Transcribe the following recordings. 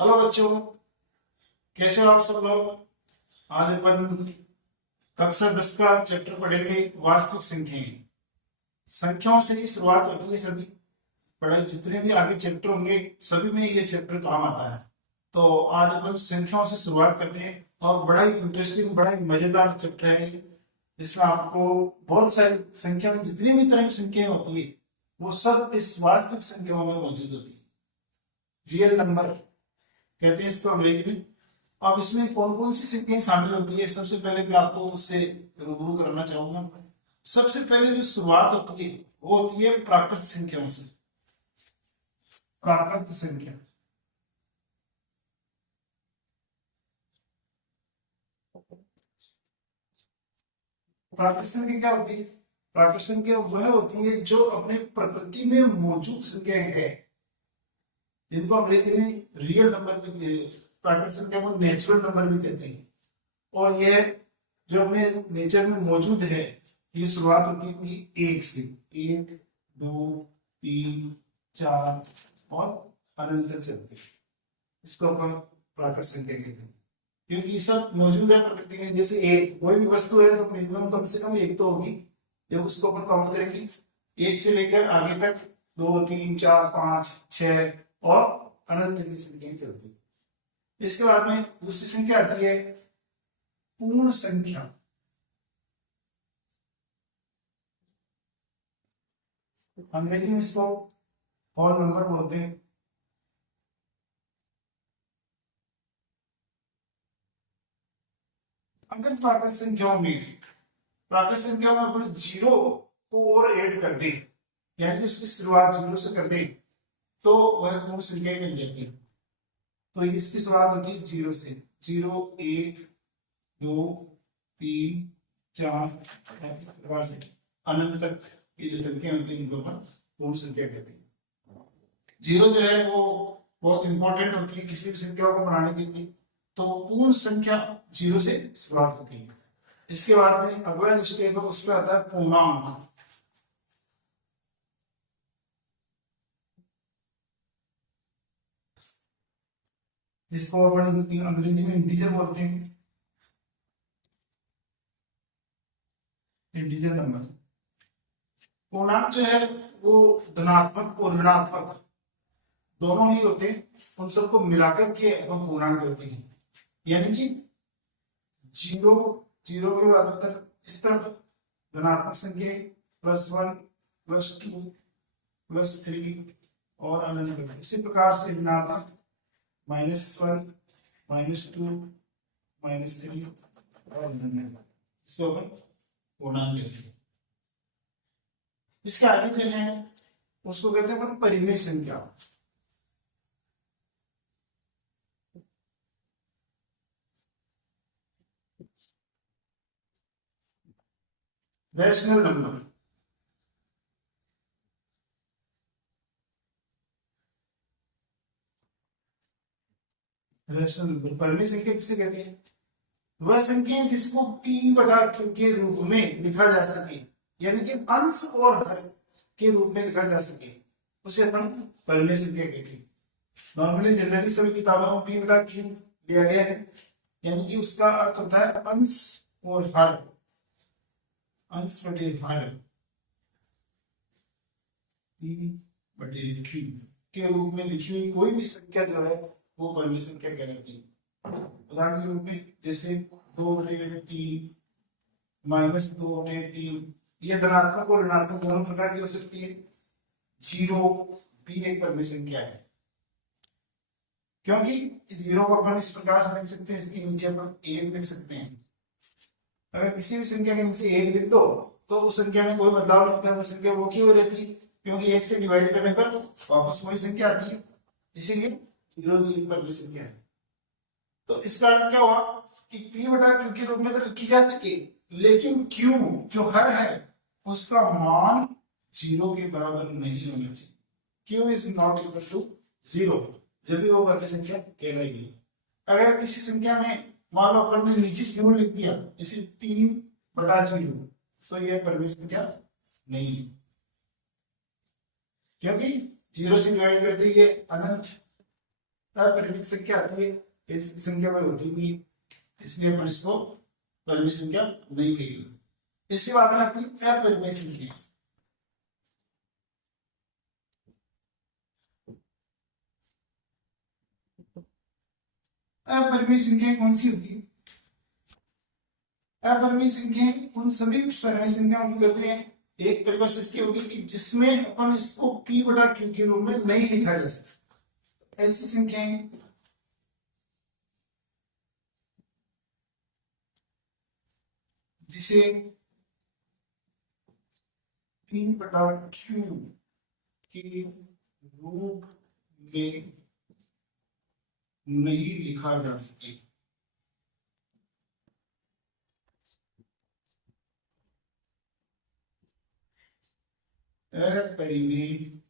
Hello बच्चों, कैसे हो आप सब लोग। आज अपन कक्षा 10 का चैप्टर पढ़ेंगे, वास्तविक संख्याएं। संख्याओं से ही शुरुआत होती है सभी पढ़े, जितने भी आगे चैप्टर होंगे सभी में ये चैप्टर काम आता है। तो आज अपन संख्याओं से शुरुआत करते हैं और बड़ा ही इंटरेस्टिंग, बड़ा ही मजेदार चैप्टर है ये, जिसमें आपको बहुत सारी संख्याएं, जितनी भी तरह की संख्याएं होती है वो सब इस वास्तविक संख्याओं में मौजूद होती है। रियल नंबर कहते हैं इसको अंग्रेजी में। अब इसमें कौन कौन सी संख्याएं शामिल होती है, सबसे पहले मैं आपको उससे रूबरू कराना चाहूंगा। सबसे पहले जो शुरुआत होती है वो होती है प्राकृत संख्याओं से। प्राकृत संख्या, प्राकृत संख्या क्या होती है? प्राकृत संख्या वह होती है जो अपने प्रकृति में मौजूद संख्याएं है, जिनको अंग्रेजी में रियल नंबर भी, प्राकृत संख्या को नेचुरल नंबर भी कहते हैं। और यह जो अपने नेचर में मौजूद है, ये शुरुआत होती है कि एक से, 1 2 3 4 और अनंत तक चलती है। इसको अपन प्राकृत संख्या कहते हैं, क्योंकि ये सब मौजूद है प्रकृति में। जैसे एक कोई भी वस्तु है तो मिनिमम कम से कम एक तो होगी, जब उसको अपन काउंट करेंगे एक से लेकर आगे तक 2 3 4 5 6 और अनंत की संख्याएं चलती है। इसके बाद में दूसरी संख्या आती है पूर्ण संख्या। अंग्रेजी में इसको होल नंबर बोलते हैं। अगर प्राकृत संख्याओं में अपन जीरो को और ऐड कर दें, यानी कि उसकी शुरुआत जीरो से कर दें, तो वह पूर्ण संख्या बन जाती है। तो इसकी शुरुआत होती है जीरो से, 0 1 2 3 4 अनंत तक ये जो संख्या होती है इनको अपन पूर्ण संख्या कहते हैं। जीरो जो है वो बहुत इंपॉर्टेंट होती है किसी भी संख्या को बनाने के लिए। तो पूर्ण संख्या जीरो से शुरुआत होती है। इसके बाद में अगला जो स्टेप है उसमें आता है पूर्णांक। जिसको अपन अंग्रेजी में इंटीजर बोलते हैं, इंटीजर नंबर। पूर्णांक जो है वो धनात्मक और ऋणात्मक दोनों ही होते हैं, उन सबको मिलाकर के अपन पूर्णांक कहते हैं। यानी कि जीरो के बाद तक इस तरफ धनात्मक संख्या +1 +2 +3 और अनंत तक। इसी प्रकार से ऋणात्मक -1 -2 -3 और अनंत तक, इसको अपन पूर्णांक कहते हैं। इसके आगे फिर है उसको कहते हैं अपन परिमेय संख्या। Rational number. रैशनल नंबर परिमेय संख्या किसे कहते हैं? वह संख्या जिसको p/q के रूप में लिखा जा सके, यानी कि अंश और हर के रूप में लिखा जा सके, उसे अपन परिमेय संख्या कहते हैं। नॉर्मली जनरली सभी किताबों में p/q दिया गया है, यानी कि उसका अर्थ होता है अंश और हर, अंश बटे हर, p/q के रूप में लिखी हुई कोई भी संख्या जो है वो परिमेय संख्या कहलाती है। उदाहरण के रूप में जैसे 2/3 -2/3, यह धनात्मक और ऋणात्मक दोनों प्रकार की हो सकती है। 0 भी एक परिमेय संख्या है, क्योंकि 0 को अपन इस प्रकार से लिख सकते हैं, इसके नीचे अपन 1 लिख सकते हैं। अगर किसी भी संख्या के नीचे 1 लिख दो तो उस संख्या में कोई बदलाव नहीं होता है, वो संख्या वो क्यों रहती है? क्योंकि 1 से डिवाइड करने पर वापस वही संख्या आती है, इसीलिए 0 भी एक परिमेय संख्या है। तो इसका अर्थ क्या हुआ कि p/q के रूप में तो लिखी जा सके, लेकिन q जो हर है उसका मान 0 के बराबर नहीं होना चाहिए। q is not equal to 0, जब भी वो परिमेय संख्या कहलाएगी। अगर किसी संख्या में मान लो अपन ने नीचे 0 लिख दिया, इसे 3/0, तो यह परिमेय संख्या नहीं है, क्योंकि 0 से डिवाइड कर दी ये अनंत अपरिमित संख्या आती है, इस संख्या में होती नहीं, इसलिए अपन इसको परिमित संख्या नहीं कहेंगे। इसके बाद में आती है अपरिमेय संख्या। अपरिमेय संख्या कौन सी होती है? अपरिमेय संख्या उन सभी परिमेय संख्याओं को कहते हैं, एक परिभाषा इसकी होगी कि जिसमें अपन इसको p बटा q के रूप में नहीं लिखा जा सकता, ऐसी संख्याएं जिसे p बटा q के रूप में नहीं लिखा जा सके। अपरिमेय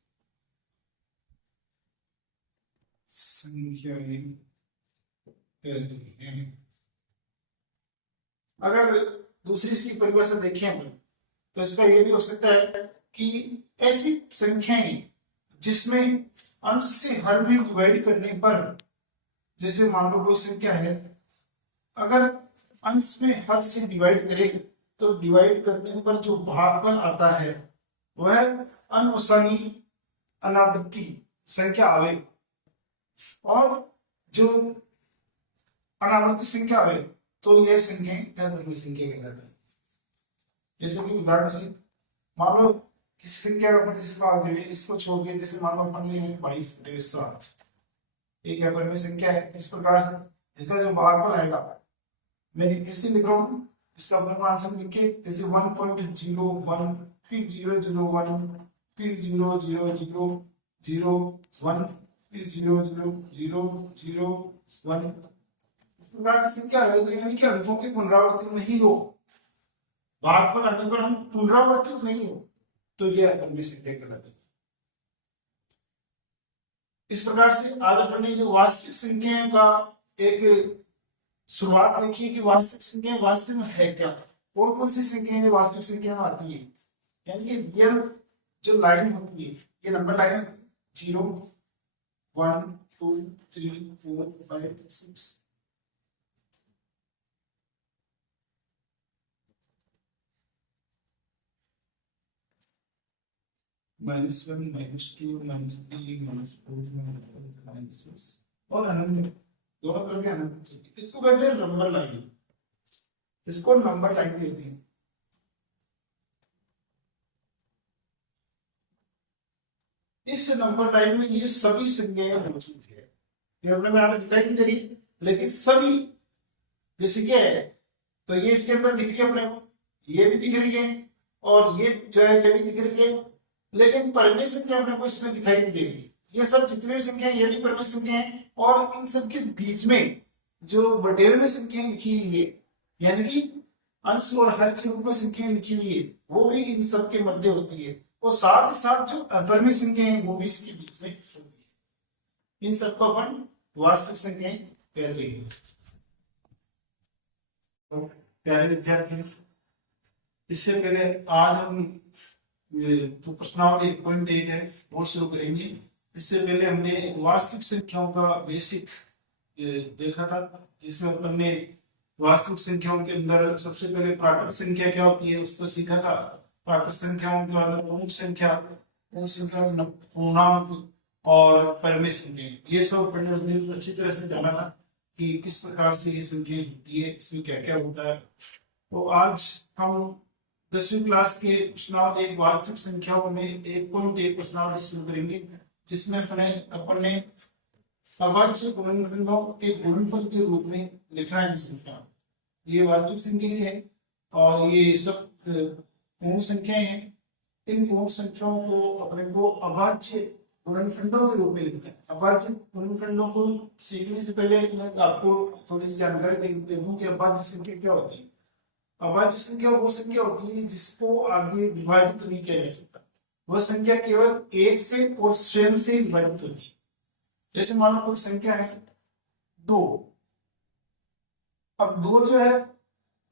संख्याएं कहती हैं। अगर दूसरी इसकी परिभाषा देखें अपन, तो इसका यह भी हो सकता है कि ऐसी संख्याएं जिसमें अंश से हर में डिवाइड करने पर, जैसे मान लो कोई संख्या है, अगर अंश में हर से डिवाइड करें तो डिवाइड करने पर जो भागफल आता है वह अनवसानी अनावृत्ति संख्या आवे, और जो अनावृत्ति संख्या आवे तो यह संख्या अपरिमेय संख्या कहलाती है। जैसे कि उदाहरण से मान लो किसी संख्या का प्रतिशत इसको छोड़ के, जैसे मान लो अपन ने 22/7 एक अपरिमेय संख्या है, इस प्रकार से इसका जो भागफल आएगा, मैं इसे लिख रहा हूँ, इसका अपना आंसर लिख के, जैसे 1.01, फिर 0.01, फिर 0.0001, फिर 0.0001, इस प्रकार से संख्या है। तो यानी कि अंकों की पुनरावृत्ति नहीं हो, भागफल आने पर हम पुनरावर्तित नहीं हो, तो यह अपरिमेय संख्या कहलाती है। इस प्रकार से आज अपन ने जो वास्तविक संख्याओं का एक शुरुआत देखी कि वास्तविक संख्या वास्तव में है क्या, और कौन सी संख्याएं वास्तविक संख्या में आती है। यानी कि रियल जो लाइन होती है, ये नंबर लाइन 0, 1, 2, 3, 4, 5, 6, -1, -2, -3, -4, -6 और अनंत, दोनों तरह के अनंत। इसको कहते हैं नंबर लाइन, इसको नंबर लाइन कहते हैं। इस नंबर लाइन में ये सभी संख्याएं मौजूद है, ये अपने में हमें दिखाई नहीं दे रही, लेकिन सभी जैसे क्या है, तो ये इसके अंदर दिख रही है अपने को, ये भी दिख रही है, और ये जो है ये भी दिख रही है, लेकिन परिमेय संख्या अपने को इसमें दिखाई नहीं दे रही। ये सब जितने भी संख्या ये भी परिमेय संख्या है, और इन सब के बीच में जो बटेर में संख्या लिखी हुई है, यानी कि अंश और हर के रूप में संख्या लिखी हुई है, वो भी इन सब के मध्य होती है, और साथ ही साथ जो अपरिमेय संख्या है वो भी इसके बीच में होती है। इन सबको अपन वास्तविक संख्याएं कहते हैं। तो प्यारे विद्यार्थी, इससे पहले आज हम जो प्रश्नावली 1.1 है वो शुरू करेंगे। इससे पहले हमने वास्तविक संख्याओं का बेसिक देखा था, जिसमें अपन ने वास्तविक संख्याओं के अंदर सबसे पहले प्राकृत संख्या क्या होती है उसको सीखा था। प्राकृत संख्याओं के बाद पूर्ण संख्या, पूर्णांक और परिमेय संख्या, ये सब अपन ने उस दिन अच्छी तरह से जाना था कि किस प्रकार से ये संख्या होती है, इसमें क्या क्या होता है। तो आज हम 10वीं क्लास के प्रश्नावली वास्तविक संख्याओं में 1.1 प्रश्नावली शुरू करेंगे, जिसमें अपन ने अभाज्य गुणनखंडों के गुणनफल के रूप में लिखना है संख्या। ये वास्तविक संख्या है और ये सब पूर्ण संख्याएं हैं। इन पूर्ण संख्याओं को अपने को अभाज्य गुणनखंडों के रूप में लिखना है। अभाज्य गुणनखंडों को सीखने से पहले मैं आपको थोड़ी सी जानकारी दे दूं कि अभाज्य संख्या क्या होती है। अभाज्य संख्या वो संख्या होती है जिसको आगे विभाजित नहीं किया जा सकता, वह संख्या केवल एक से और स्वयं से विभाजित होती है। जैसे मान लो कोई संख्या है 2, अब 2 जो है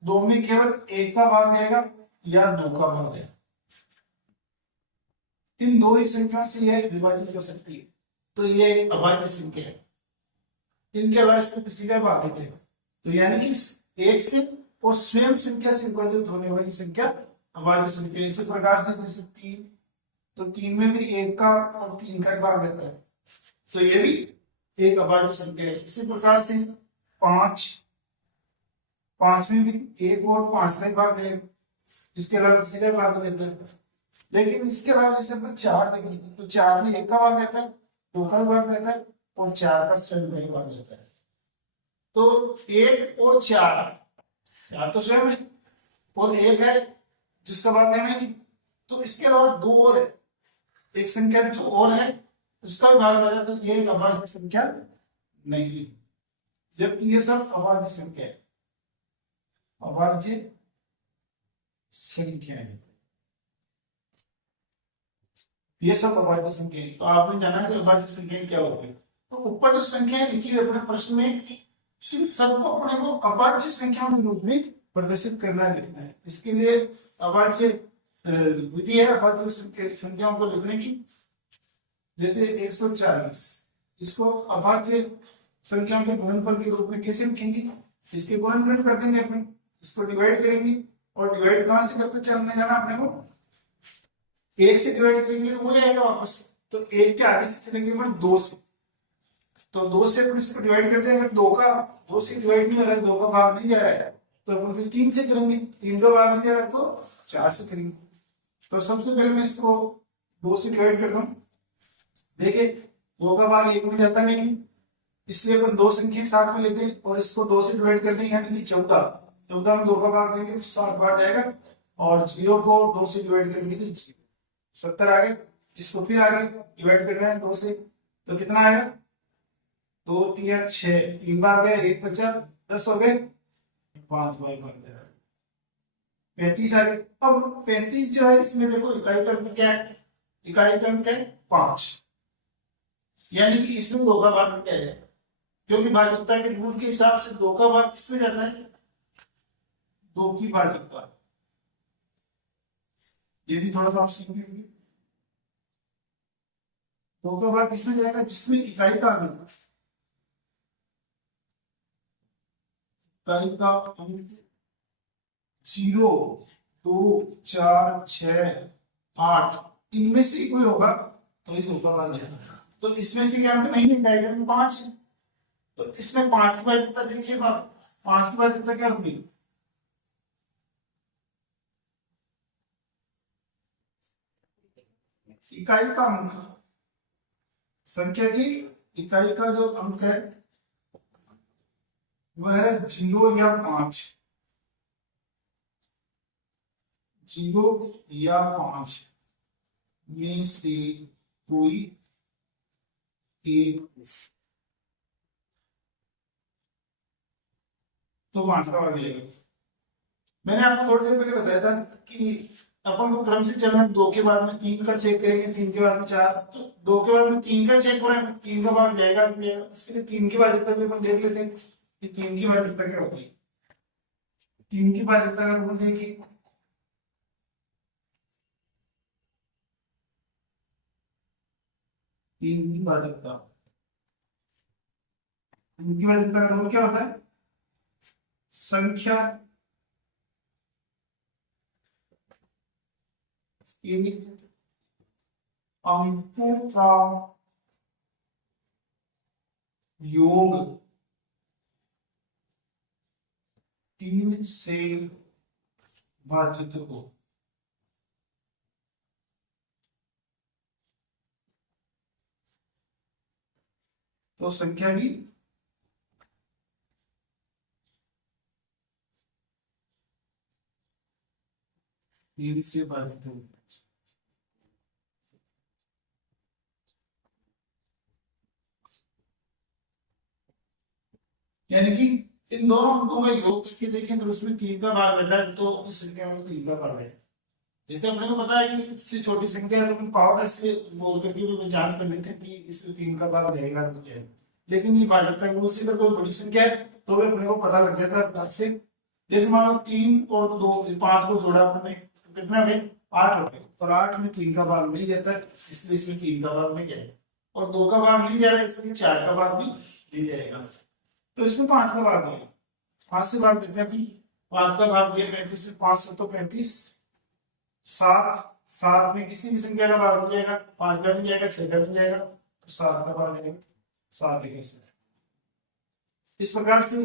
2 में केवल 1 का भाग आएगा या 2 का भाग आएगा, इन दो ही संख्या से यह विभाजित हो सकती है, तो ये अभाज्य संख्या है। इनके अलावा इसमें किसी का भाग नहीं देगा। तो यानी कि एक से और स्वयं संख्या से विभाजित होने वाली संख्या अभाज्य संख्या। इसी प्रकार से जैसे 3, तो 3 में भी 1 का और 3 का भाग रहता है, तो ये भी एक अभाज्य संख्या है। इसी प्रकार से 5 में भी 1 और 5 का भाग है, इसके अलावा किसी का भाग देता है। लेकिन इसके अलावा जैसे अपन 4 देखेंगे तो 4 में 1 का भाग रहता है, 2 का भाग रहता है और 4 का स्वयं का भाग रहता है। तो 1 और 4 तो स्वयं है और 1 है जिसका भाग देना है। तो इसके अलावा 2 और है, एक संख्या जो और है उसका भाग आ जाता है, तो ये अभाज्य संख्या नहीं, जबकि ये सब अभाज्य संख्या है, अभाज्य संख्या है, ये सब अभाज्य संख्या है। तो आपने जाना कि अभाज्य संख्या क्या होती है। तो ऊपर जो संख्याएं लिखी हुई अपने प्रश्न में, इन सबको अपने को अभाज्य संख्याओं के रूप में प्रदर्शित करना है, लिखना है। इसके लिए अभाज्य विधि है अभाज्य संख्याओं को लिखने की। जैसे 140, इसको अभाज्य संख्याओं के गुणनफल के रूप में कैसे लिखेंगे, इसके गुणनखंड कर देंगे अपन, इसको डिवाइड करेंगे और डिवाइड कहां से करते चलने जाना अपने को, 1 से डिवाइड करेंगे तो हो जाएगा वापस। तो 1 के आगे से चलेंगे अपन 2 से, तो 2 से अपन इसको डिवाइड करते हैं। अगर 2 से डिवाइड नहीं हो रहा है, 2 का भाग नहीं जा रहा है, तो अपन फिर 3 से करेंगे, 3 का भाग नहीं जा रहा है तो 4 से करेंगे। तो सबसे पहले मैं इसको 2 से डिवाइड करता हूँ। देखिए 2 का भाग 1 में जाता नहीं, इसलिए अपन 2 संख्या साथ में लेते हैं और इसको 2 से डिवाइड कर देंगे, यानी कि 14 में 2 का भाग देंगे तो 7 बार जाएगा और 0 को 2 से डिवाइड करेंगे तो 70 आ गए। इसको फिर आगे डिवाइड करना है 2 से, तो कितना आएगा, 2 3 6, 3 बार गया, 1 बचा, 10 हो गए, 5 बार भाग दे रहा है, 35 आ गए। अब 35 जो है इसमें देखो इकाई क्रम क्या है, इकाई क्रम क्या है 5, यानी कि इसमें 2 का भाग क्या है, क्योंकि भाजकता के रूल के हिसाब से 2 का भाग किसमें जाता है, 2 की भाजकता। ये भी थोड़ा सा आप सीख लेंगे, 2 का भाग किसमें जाएगा, जिसमें इकाई का अंक, इकाई का अंक 0 2 4 6 8 इनमें से कोई होगा तो ये 2 का भाग जाएगा। तो इसमें से क्या अंक नहीं है, इकाई का अंक 5 है, तो इसमें 5 की भाजकता देखिए, 5 की भाजकता क्या होती है, इकाई का अंक, संख्या की इकाई का जो अंक है वह 0 या 5, 0 या 5 में से कोई एक, तो 5 का भाग जाएगा। मैंने आपको थोड़ी देर पहले बताया था कि अपन को क्रम से चलना, 2 के बाद में 3 का चेक करेंगे, 3 के बाद में 4, तो 2 के बाद में 3 का चेक करेंगे, 3 का भाग जाएगा। इसके लिए 3 की भाजकता भी अपन देख लेते हैं कि 3 की भाजकता क्या होती है। 3 की भाजकता का रूल देखिए, 3 की भाजकता, 3 की भाजकता का रूल क्या होता है, संख्या अंकों का योग 3 से भाजित हो। तो संख्या भी तीन से भाजित हो। यानी कि इन दोनों अंकों का योग करके देखें तो उसमें 3 का भाग रहता है, तो इस संख्या में 3 का भाग है। जैसे अपने को पता है कि इससे छोटी संख्या है तो पावर से बोल करके भी जांच कर लेते हैं कि इसमें 3 का भाग रहेगा तो क्या है। लेकिन ये भाजकता है वो, अगर कोई बड़ी संख्या है तो भी अपने को पता लग जाता है फटाक से। जैसे मान लो 3 और 2 5 को जोड़ा अपने, कितना है 8 हो गए, और 8 में 3 का भाग नहीं जाता है, इसलिए इसमें 3 का भाग नहीं जाएगा, और 2 का भाग नहीं जा रहा है इसलिए 4 का भाग भी मिल जाएगा। तो इसमें 5 का भाग दिया, 5 से भाग देते हैं अभी। 5 का भाग दिया 35 में, 5 तो 35, 7, 7 में किसी भी संख्या का भाग हो जाएगा, 5 का भी जाएगा, 6 का भी जाएगा, तो 7 का भाग जाएगा, 7 कैसे। इस प्रकार से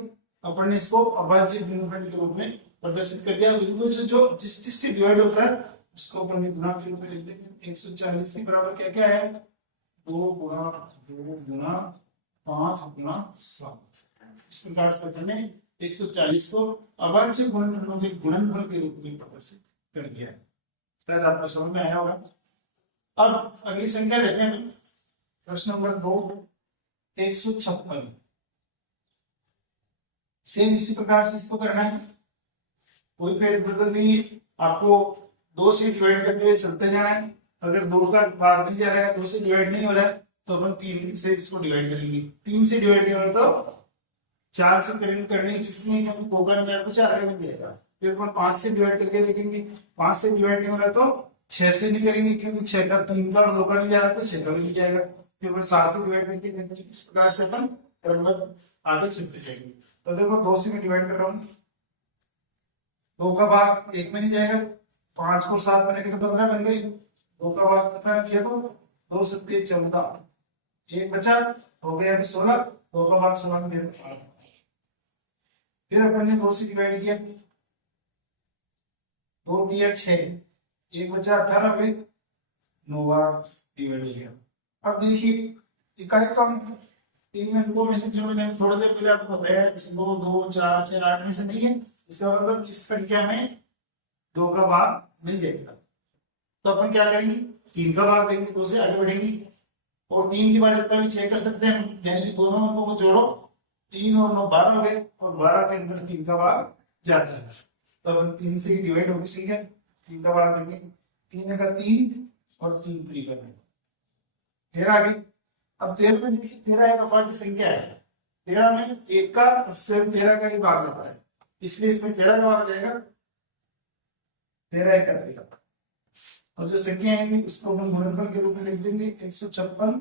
अपन ने इसको अभाज्य गुणनफल के रूप में प्रदर्शित कर दिया। बिल्कुल जो जिस चीज से डिवाइड होता है उसको अपन ने गुणा के रूप में लिख देंगे। 140 के बराबर क्या क्या है, 2 गुणा 2 गुणा 5 गुणा 7। इस प्रकार से अपन ने 140 को अभाज्य गुणनफलों के गुणनफल के रूप में प्रदर्शित कर दिया है। शायद आपको समझ में आया होगा। अब अगली संख्या लेते हैं प्रश्न नंबर 2, 156। सेम इसी प्रकार से इसको करना है, कोई फेर बदल नहीं है। आपको 2 से डिवाइड करते हुए चलते जाना है। अगर 2 का भाग नहीं जा रहा है, 2 से डिवाइड नहीं हो रहा है, तो अपन 3 से इसको डिवाइड करेंगे। 3 से डिवाइड नहीं हो रहा तो 4 से करने की 2 का नहीं जा रहा तो 4 का मिल जाएगा। फिर अपन 5 से डिवाइड करके देखेंगे, 5 से डिवाइड नहीं हो रहा तो 6 से नहीं करेंगे, क्योंकि 6 का 3 का और 2 का नहीं जा रहा तो 6 का भी मिल जाएगा। फिर अपन 7 से डिवाइड करके देखेंगे। इस प्रकार से अपन क्रमबद्ध आगे चलते जाएंगे। तो देखो 2 से मैं डिवाइड कर रहा हूँ, 2 का भाग 1 में नहीं जाएगा, 5 को 7 बनेगा तो 15 बन गई। 2 का भाग 15 किया तो 2 सत्ते 14, 1 बचा, हो गया अभी 16। 2 का भाग 16 में दिया तो 8। फिर अपन ने 2 से डिवाइड किया, 2 दिया 6, 1 बचा 18 पे 9 बार डिवाइड हो गया। अब देखिए इकाई कम इन अंकों में से जो मैंने थोड़ी देर पहले आपको बताया 2 2 4 6 8 में से नहीं है, इसका मतलब इस संख्या में 2 का भाग मिल जाएगा। तो अपन क्या करेंगे, 3 का भाग देंगे, 2 से आगे बढ़ेंगे और 3 की भाजकता भी चेक कर सकते हैं, यानी कि दोनों अंकों को जोड़ो, 3 और 9 12 हो गए और 12 के अंदर 3 का भाग जाता है। तो अपन 3 से डिवाइड होगी संख्या, 3 का भाग देंगे, 3 का 3 और 3 3 का 9, 13 आ गई। अब 13 में देखिए 13 एक अभाज्य संख्या है, 13 में 1 का और स्वयं 13 का ही भाग आता है, इसलिए इसमें 13 का भाग जाएगा, 13 एक कर देगा। और जो संख्या है उसको हम गुणनफल के रूप में लिख देंगे 156।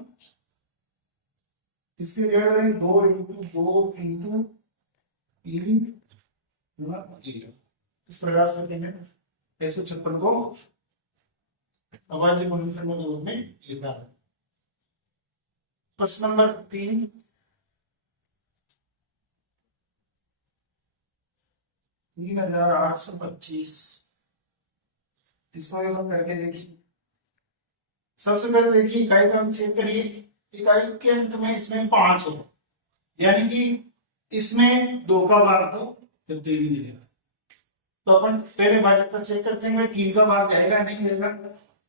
इससे डिवाइड करेंगे 2 इंटू 2 इंटू 3 गुणा 1। इस प्रकार से हमने 156 को अभाज्य गुणनफल के रूप में लिखा है। प्रश्न नंबर 3, 3825। इसको हम करके देखिए। सबसे पहले देखिए इकाई का हम चेक करिए, इकाई के अंत में इसमें 5 है, यानी कि इसमें 2 का भाग तो 3 ही मिलेगा। तो अपन पहले भाजकता चेक करते हैं 3 का भाग जाएगा नहीं जाएगा,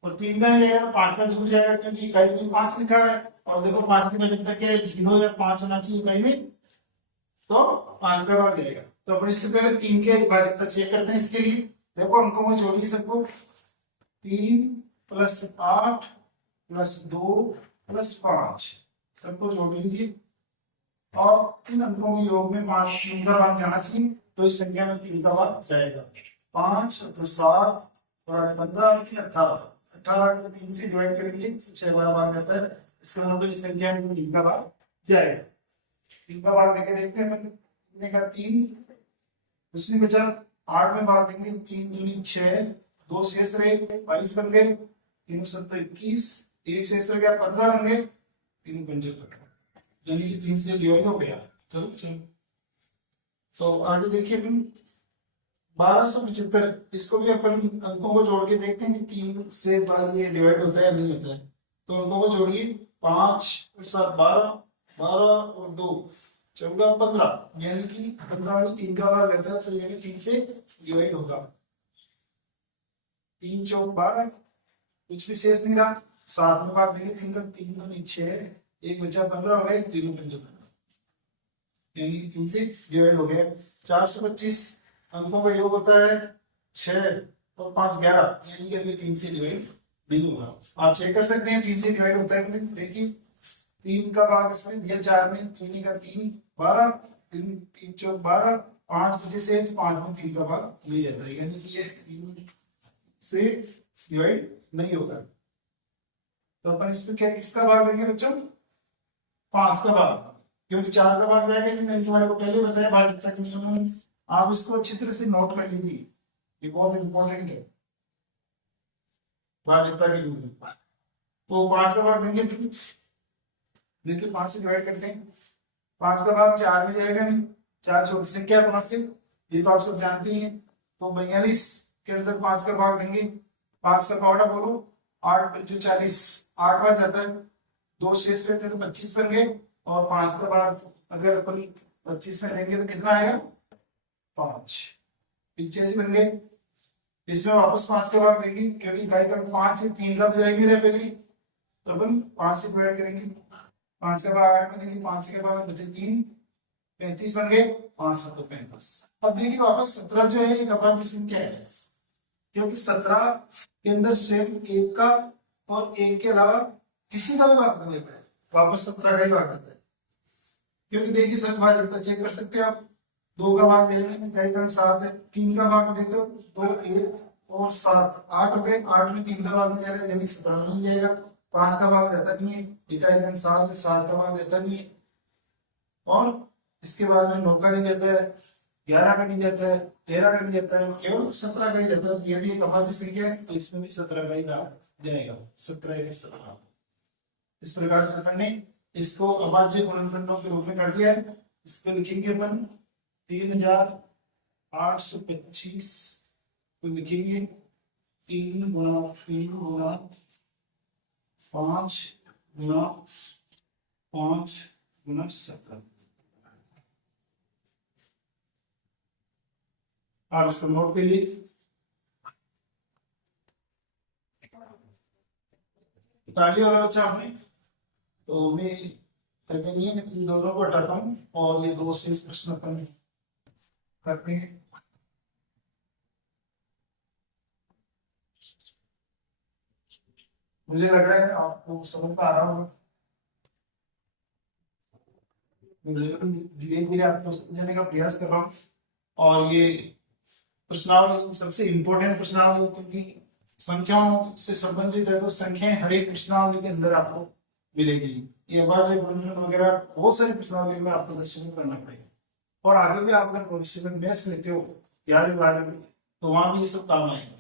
और 3 का नहीं जाएगा 5 का जरूर जाएगा, क्योंकि इकाई में 5 लिखा है और देखो 5 की भाजकता क्या है, 0 या 5 होना चाहिए इकाई में, तो 5 का भाग जाएगा। तो अपन इससे पहले 3 के भाजकता चेक करते हैं। इसके लिए देखो अंकों में जोड़िए सबको, 3 + 8 + 2 + 5 सबको जोड़ लीजिए और इन अंकों के योग में 3 का भाग जाना चाहिए, तो इस संख्या में 3 का भाग जाएगा। 5 + 7 और 15 18, 18 को 3 से डिवाइड करेंगे 6 का भाग जाता है, इसका मतलब इस संख्या में 3 का भाग जाएगा। 3 का भाग लेके देखते हैं, मैंने कहा 3, कुछ नहीं बचा, 8 में भाग देंगे, 3 दूनी 6, 2 शेष रहे 22 बन गए, 3 7 21, 1 शेष रह गया 15 बन गए, 3 5 15, यानी कि 3 से डिवाइड हो गया। चलो चलो, तो आगे देखिए अपन 1275, इसको भी अपन अंकों को जोड़ के देखते हैं कि 3 से ये डिवाइड होता है या नहीं होता है। तो अंकों को जोड़िए, 5 और 7 12, 12 और 2 14 15, यानी कि 15 में 3 का भाग आता है, तो यानी 3 से डिवाइड होगा। 3 चौक 12, कुछ भी शेष नहीं रहा, 7 में भाग देंगे 3 का, 3 दूनी 6, 1 बचा 15 हो गए, 3 5 15, यानी कि 3 से डिवाइड हो गया। 425 अंकों का योग होता है 6 और 5 11, यानी कि अभी 3 से डिवाइड नहीं होगा। आप चेक कर सकते हैं 3 से डिवाइड होता है, देखिए 3 का भाग इसमें दिया 4 में, 3 का 3 12, 3 चौक 12, 5 बचे से 5 में 3 का भाग नहीं जाता है, यानी कि ये 3 से डिवाइड नहीं होता। तो अपन इसमें क्या किसका भाग लेंगे बच्चों, 5 का भाग। क्योंकि 4 का भाग जाएगा नहीं, मैंने तुम्हारे को पहले ही बताया भाजकता के नियम में। आप इसको अच्छी तरह से नोट कर लीजिए, ये बहुत इंपॉर्टेंट है भाजकता के नियम में। तो 5 का भाग देंगे, देखिए 5 से डिवाइड करते हैं, 5 का भाग 4 में जाएगा नहीं, 4 छोटी संख्या है 5 से, ये तो आप सब जानते ही हैं। तो 42 के अंदर 5 का भाग देंगे, 5 का पावड़ा बोलो 8 जो 40, 8 बार जाता है, 2 शेष रहते हैं तो 25 बन गए, और 5 का भाग अगर अपन 25 में देंगे तो कितना आएगा 5, 85 बन गए। इसमें वापस 5 का भाग देंगे, क्योंकि इकाई का 5 है, 3 का तो जाएगी रह पहले, तो अपन 5 से डिवाइड करेंगे, 5 का भाग 8 में देंगे, 5 के भाग बचे 3, 35 बन गए, 535। अब देखिए वापस 17 जो है एक अभाज्य संख्या है, क्योंकि 17 के अंदर स्वयं 1 का और 1 के अलावा किसी का भी भाग नहीं देता है, वापस 17 का ही भाग आता है। क्योंकि देखिए सर भाजकता चेक कर सकते हैं आप, 2 का भाग देने इकाई का 7 है, 3 का भाग देते 2 1 और 7 8 हो गए, 8 में 3 का भाग नहीं जाएगा यानी 17 में नहीं जाएगा, 5 का भाग जाता नहीं है, इकाई का 7 है, 7 का भाग जाता नहीं है, और इसके बाद में 9 का नहीं जाता है, 11 का नहीं जाता है, 13 का नहीं जाता है, केवल 17 का ही जाता है। ये भी एक अभाज्य संख्या है, तो इसमें भी 17 का ही भाग जाएगा, 17 या 17। इस प्रकार से अपन ने इसको अभाज्य गुणनखंडों के रूप में कर दिया है। इसको लिखेंगे अपन 3825 को लिखेंगे 3 गुणा 3 गुणा 5 गुणा 5 गुणा 17। आप इसको नोट करिए। ताली वाला बच्चा आपने, तो मैं करते नहीं है, इन दोनों को हटाता हूं और ये 2 शेष प्रश्न अपन करते हैं। मुझे लग रहा है आपको समझ में आ रहा होगा, धीरे धीरे आपको समझने का प्रयास कर रहा हूँ। और ये प्रश्नावली सबसे इंपॉर्टेंट प्रश्नावली, क्योंकि संख्याओं से संबंधित है, तो संख्याएं हर एक प्रश्नावली के अंदर आपको मिलेगी। ये अभाज्य गुणनखंड वगैरह बहुत सारी प्रश्नावली में आपको दर्शन करना पड़ेगा, और आगे भी आप अगर भविष्य में मैथ्स लेते हो 11वीं 12वीं में, तो वहां भी ये सब काम आएगा।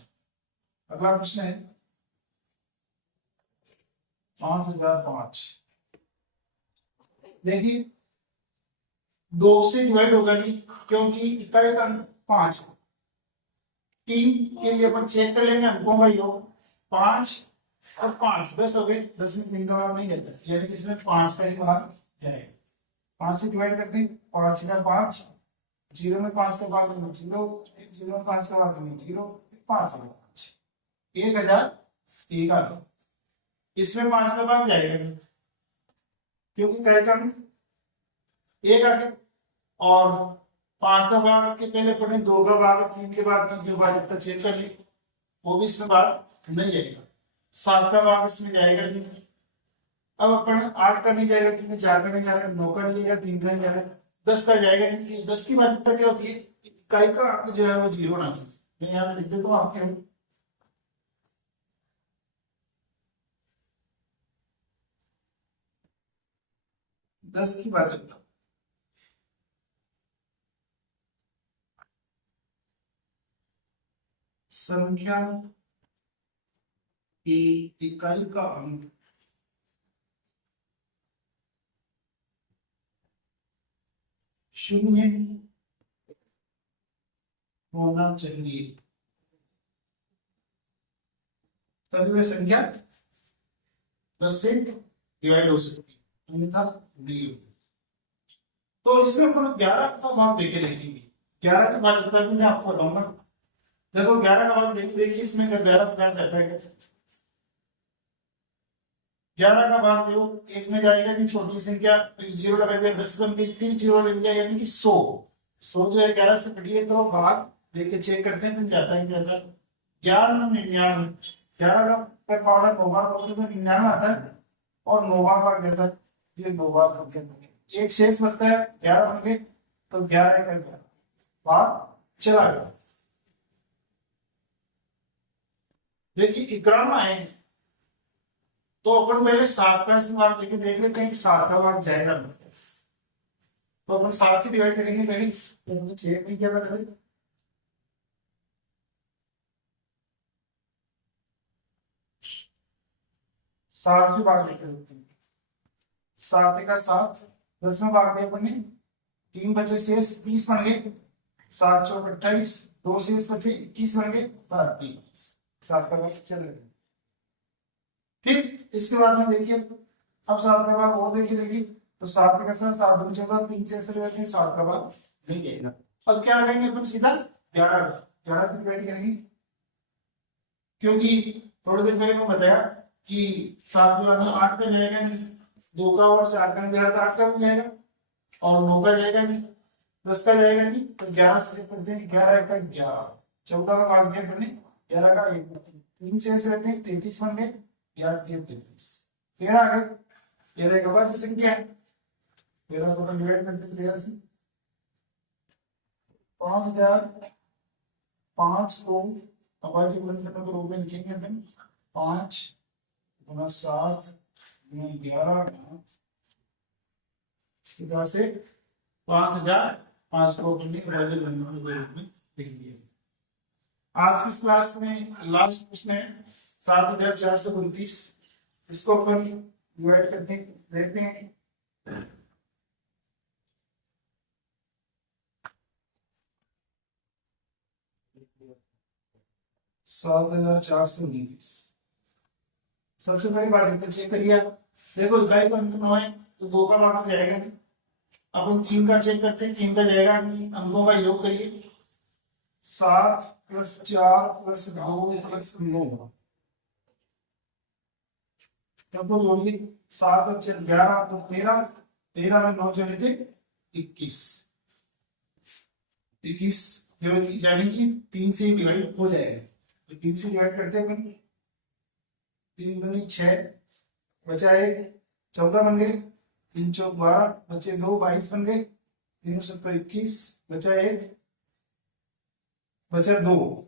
अगला प्रश्न है 5005। देखिए 2 से डिवाइड होगा नहीं, क्योंकि इकाई का अंक 5 है। 3 के लिए अपन चेक कर लेंगे अंकों का योग, 5 और 5 10 हो गए, 10 में 3 का भाग नहीं जाता, यानी कि इसमें 5 का ही भाग जाएगा। 5 से डिवाइड करते हैं, 5 का 5, 0 में 5 का भाग नहीं, 0 0 में 5 का भाग नहीं, 0 5 1001 आ गया। इसमें 5 का भाग जाएगा नहीं, क्योंकि कहे का 1 आ गया, और 5 का भाग के पहले पढ़े 2 का भाग, 3 के भाग, 3 के भाग इतना चेक कर ली, वो भी इसमें भाग नहीं जाएगा। 7 का भाग इसमें जाएगा नहीं। अब अपन 8 का नहीं जाएगा, क्योंकि 4 का नहीं जा रहा है, 9 का नहीं जाएगा, 3 का नहीं जा रहा है, 10 का जाएगा, क्योंकि 10 की भाजकता क्या होती है, इकाई का अंक जो है वो 0 होना चाहिए। मैं यहाँ लिख देता हूँ आपके, 10 की भाजकता संख्या की इकाई का अंक शून्य होना चाहिए, तभी वह संख्या 10 से डिवाइड हो सकती है, अन्यथा नहीं होगी। तो इसमें हम 11 का भाग देके देखेंगे, 11 की भाजकता भी मैं आपको बताऊंगा। देखो 11 का भाग देखिए, इसमें 11 प्रकार जाता है, 11 का भाग देखो 1 में जाएगा नहीं, छोटी संख्या, फिर 0 लगा दिया, 10 बन गई, फिर 0 लग गया, यानी कि 100 जो है 11 से बढ़ी है, तो भाग देके चेक करते हैं, फिर जाता है जाता है 11 99, 11 का पर पाउडर 9 बार बोलते तो 99 आता है, और 9 बार भाग देता है, ये 9 बार भाग देता है, एक शेष बचता है 11 बन गए, तो 11 का 11 भाग चला गया। देखिए 91 है, तो अपन पहले 7 का इसमें भाग देके देख लेते हैं कि 7 का भाग जाएगा। तो अपन 7 से डिवाइड करेंगे पहले, तो हमने 6 में किया था पहले। 7 से भाग देकर 7 का 7, 10 में भाग दिया अपन ने, 3 बचे शेष 30 बन गए, 7 चौक 28, 2 शेष बचे 21 बन गए, 7 3 7 का भाग चल रहा है। फिर इसके बाद में देखिए, अब 7 का भाग और देखिए तो 7 का 7, 7 दूनी 14, 3 से ऐसे रखेंगे, 7 का भाग नहीं देगा। अब क्या लगाएंगे अपन सीधा 11 से डिवाइड करेंगे, क्योंकि थोड़ी देर पहले मैं बताया कि 7 के बाद में 8 का जाएगा नहीं, 2 का और 4 का नहीं जाएगा, 8 का भी जाएगा, और 9 का जाएगा नहीं, 10 का जाएगा नहीं, तो 11 से करते हैं, 11 का 11, 14 में भाग दिया हमने, 11 का 1, 3 से ऐसे रखते हैं, 33 बन गए, 11 3 33, 13 आ गए। 13 के बाद जो संख्या है 13 को डिवाइड करते हैं 13 से, 5005 को अभाज्य गुणनखंड के रूप में लिखेंगे अपन, 5 गुना 7 गुना 11, इसके बाद से 5005 को अपन ने अभाज्य गुणनखंड के रूप में लिख दिया। आज की इस क्लास में लास्ट प्रश्न है 7429, इसको अपन डिवाइड करके देखते हैं। 7429, सबसे पहली बात करते चेक करिए, देखो इकाई का अंक 9 है तो 2 का भाग जाएगा नहीं, अब हम 3 का चेक करते हैं, 3 का जाएगा नहीं, अंकों का योग करिए, 7 + 4 + 2 + 9, सबको जोड़िए, 7 और 4 11 तो 13, 13 में 9 जोड़े थे 21, 21 यानी कि 3 से डिवाइड हो जाएगा, तो 3 से डिवाइड करते हैं अपन, 3 दूनी 6, बचा 1, 14 बन गए, 3 चौक 12, बचे 2 22 बन गए, 3 7 21, बचा 1, बचा 2,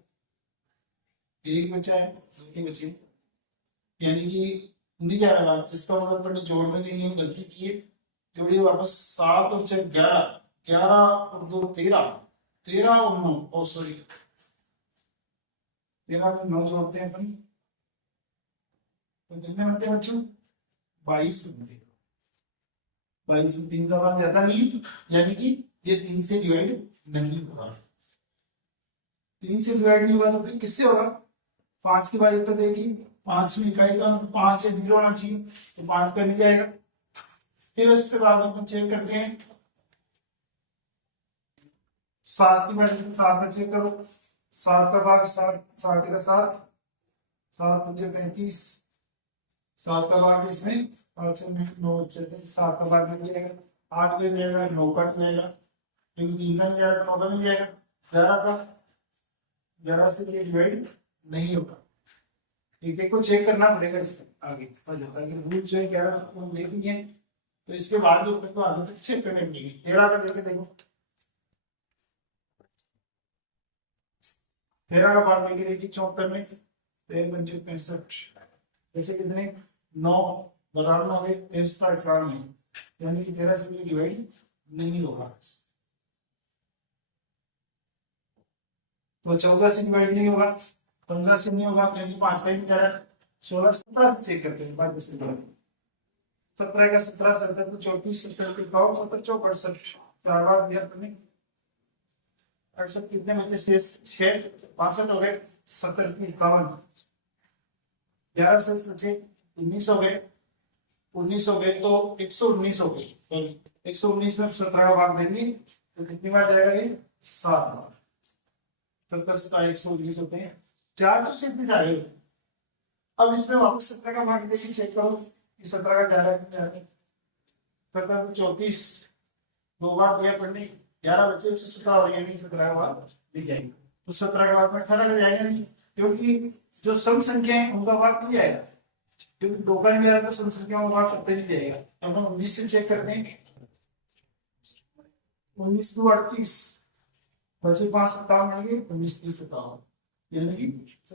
1 बचा है, 2 बचे, यानी कि नहीं जा रहा बात, इसका मतलब अपन ने जोड़ में कहीं गलती की है, जोड़िए वापस, 7 और 4 11, 11 और 2 13, 13 और 9, ओ सॉरी 13 में 9 जोड़ते हैं अपन, तो कितने बनते हैं बच्चों, 22 बनते, 22 में 3 का भाग जाता नहीं, यानी कि ये 3 से डिवाइड नहीं होगा। 3 से डिवाइड नहीं हुआ तो फिर किससे होगा, 5 की बात देखिए, 5 में इकाई का 5 है, 0 होना चाहिए, तो 5 का नहीं जाएगा। फिर उससे बाद में चेक करते हैं 7 की बात, 7 का चेक करो, 7 का भाग 7, 7 का 7, 7 5 35, 7 का भाग इसमें 5 में 9 बच्चे थे, 7 का भाग मिल जाएगा, 8 का जाएगा, 9 का नहीं जाएगा, क्योंकि 3 का नहीं जाएगा तो 9 का मिल जाएगा, 11 का 11 से डिवाइड नहीं होगा। ठीक है, को चेक करना पड़ेगा इसमें आगे समझ अगर रूल जो है 11 तक हम देखेंगे तो इसके बाद जो तो आगे तक चेक करने पड़ेगी। 13 का करके देखो, 13 का बाद देखिए, देखिए 74 में 13 पंजे 65, जैसे कितने 9 बराबर हो गए, 13 में, यानी कि 13 से डिवाइड नहीं होगा, तो 14 से डिवाइड नहीं होगा, 15 से नहीं होगा, क्योंकि 5 का ही नहीं जा रहा है, 16 17 से चेक करते हैं, 17 का 17 17 तो 34, 17 के 17 चौक 68, 4 बार दिया हमने, 68 कितने बचे शेष 6, 62 हो गए, 70 3 51, 11 शेष बचे 19 हो गए, 19 हो गए तो 119 हो गई, 119 में 17 का भाग देंगे तो कितनी बार जाएगा ये 7 बार, 70 से 119 होते हैं, 437 आ गए। अब इसमें वापस 17 का भाग देखिए, चेक करो 17 का जा रहा है, 17 34 2 बार दिया पढ़ने, 11 बच्चे 117 हो गए, 17 का भाग दी जाएगी, तो 17 के बाद में 18 का जाएगा नहीं, क्योंकि जो सम संख्या है उनका भाग नहीं जाएगा, क्योंकि 2 का नहीं जा रहा तो सम संख्याओं का भाग करते नहीं जाएगा। अब हम 19 से चेक करते हैं, 19 2 38, बचे 5 57 बन गए, 19 30 57, यानी कि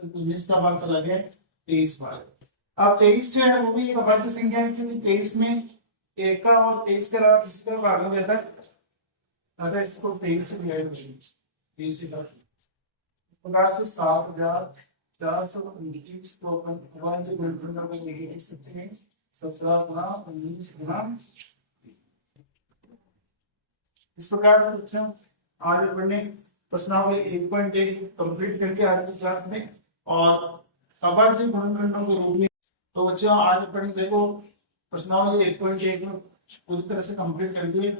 19 का भाग चला गया 23 बार। अब 23 जो है वो भी एक अभाज्य संख्या है, क्योंकि 23 में 1 का और 23 के अलावा किसी का भाग नहीं रहता है, अगर इसको 23 से डिवाइड करेंगे, 23 से इस प्रकार से 7,429 को अपन के गुणनफल का लेके लिख सकते हैं 17 गुणा 19 गुणा। इस प्रकार से बच्चों आज अपन ने प्रश्नावली 1.1 कंप्लीट करके आज की क्लास में और अभाज्य गुणनखंडों के रूप में। तो बच्चों आज अपन देखो प्रश्नावली 1.1 में पूरी तरह से कंप्लीट कर दिए।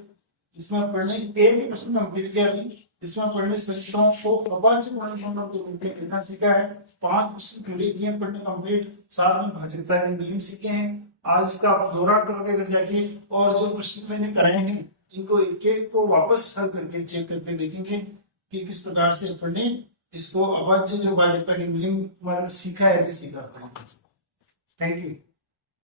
इसमें अपन ने एक प्रश्न कंप्लीट किया अभी, जिसमें अपन ने संख्याओं को अभाज्य गुणनखंडों के रूप में लिखना सीखा है। 5 प्रश्न पूरे किए अपन ने कंप्लीट, साथ में भाज्यता के नियम सीखे हैं। आज इसका दोहरा करोगे घर जाके और जो प्रश्न मैंने कराए हैं इनको एक एक को वापस हल करके चेक करके देखेंगे कि किस प्रकार से अपन ने इसको अभाज्य जो भाज्यता के नियम सीखा है, सीखा। Thank you.